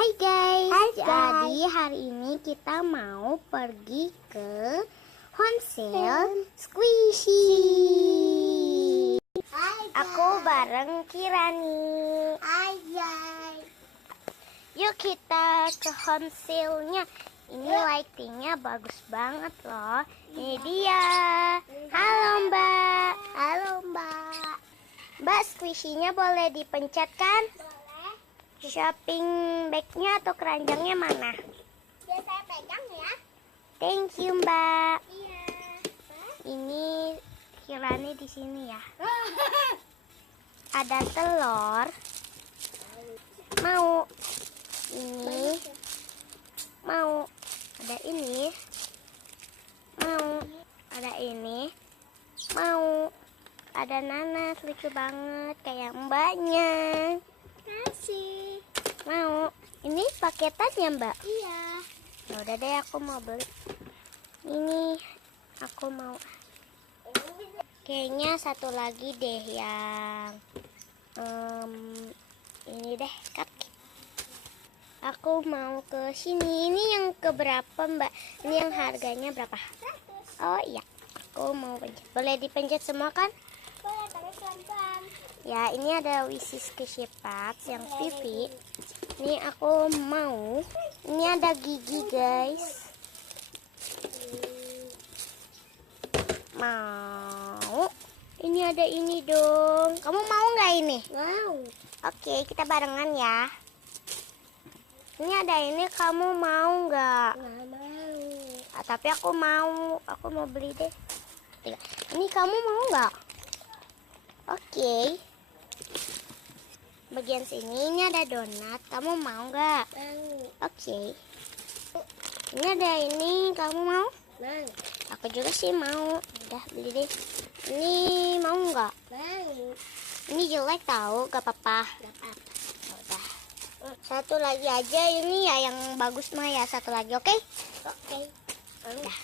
Hai guys, Hai, jadi hari ini kita mau pergi ke Hansel Squishy. Hai, Aku bareng Kirani. Hai guys. Yuk kita ke Hanselnya. Ini lightingnya bagus banget loh. Ini dia. Halo Mbak. Halo Mbak. Mbak, squishy-nya boleh dipencet kan? Boleh? Shopping bag-nya atau keranjangnya mana? Biar saya pegang ya. Thank you Mbak. Iya. Ini Kirani di sini ya. Ada telur. Mau. Ini. Mau. Ada ini. Mau. Ada ini. Mau. Ada nanas, lucu banget kayak mbaknya. Kasih. Mau. Ini paketannya Mbak. Iya. Ya udah deh, aku mau beli. Ini aku mau. Kayaknya satu lagi deh yang ini deh, cupcake. Aku mau ke sini. Ini yang keberapa Mbak? Ini yang harganya berapa? 100. Oh iya, aku mau pencet. Boleh dipencet semua kan? Boleh, tapi pelan-pelan. Ya, ini ada Wishes Kesepak yang pipi. Ini aku mau. Ini ada gigi guys. Mau. Ini ada ini dong. Kamu mau nggak ini? Wow. Oke, kita barengan ya. Ini ada ini, kamu mau nggak? Nggak mau. Tapi aku mau. Aku mau beli deh. Ini kamu mau nggak? Oke. Bagian sini ini ada donat. Kamu mau nggak? Mau. Oke. Ini ada ini. Kamu mau? Mau. Aku juga sih mau. Udah beli deh. Ini mau nggak? Mau. Ini jelek tahu, gak apa-apa. Nggak apa-apa. Udah. Satu lagi aja ini ya yang bagus mah ya. Satu lagi, oke? Oke. Udah.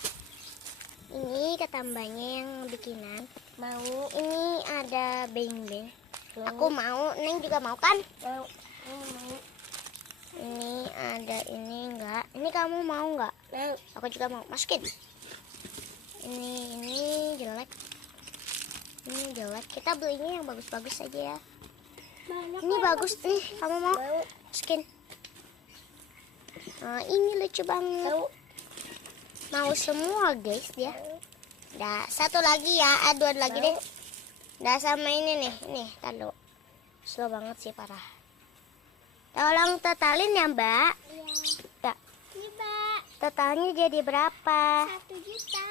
Ini ketambahnya yang bikinan. Mau ini ada beng-beng. Aku mau, Neng juga mau kan? Mau. Mau. Ini ada ini enggak? Ini kamu mau enggak? Mau. Aku juga mau. Masukin. Ini jelek. Ini jelek. Kita belinya yang bagus-bagus aja ya. Mana Ini kok bagus nih. Kamu mau? Mau. Masukin. Nah, ini lucu banget. Mau semua guys dia. Dah, satu lagi ya. Dua lagi deh. Dah sama ini nih. Nih, taruh. Slow banget sih, parah. Tolong totalin ya, Mbak. Iya. Ya, Ini Mbak. totalnya jadi berapa? 1 juta.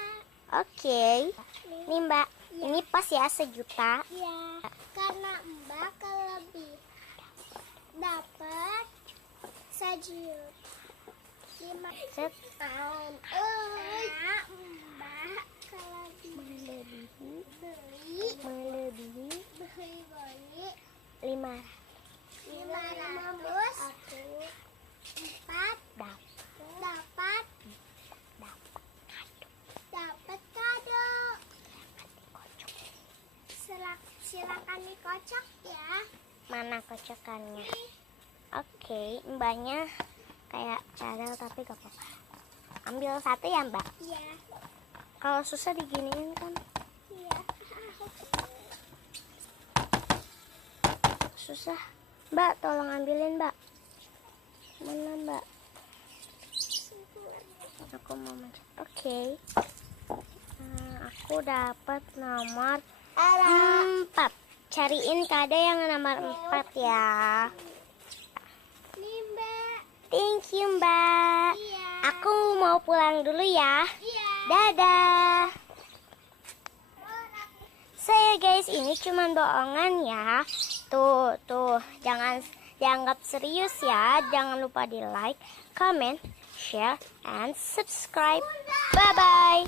Oke. Nih, Mbak. Ini pas ya 1 juta. Iya. Karena Mbak lebih dapat 1 juta. Set. Mbak Melebihi beli 5 500 dapat kado. Silakan dikocok ya. Mana kocokannya? Oke, mbaknya kayak cadel tapi gak apa-apa. Ambil satu ya Mbak. Iya. Kalau susah diginiin kan Iya. susah. Mbak, tolong ambilin Mbak. Mana Mbak? Aku mau mencet. Oke. Nah, aku dapat nomor 4. Cariin kado yang nomor 4 ya. Nih Mbak. Thank you Mbak. Iya. Aku mau pulang dulu ya. Iya. Dadah. Saya guys, ini cuman bohongan ya. Tuh, jangan dianggap serius ya. Jangan lupa di like, comment, share, and subscribe. Bye bye.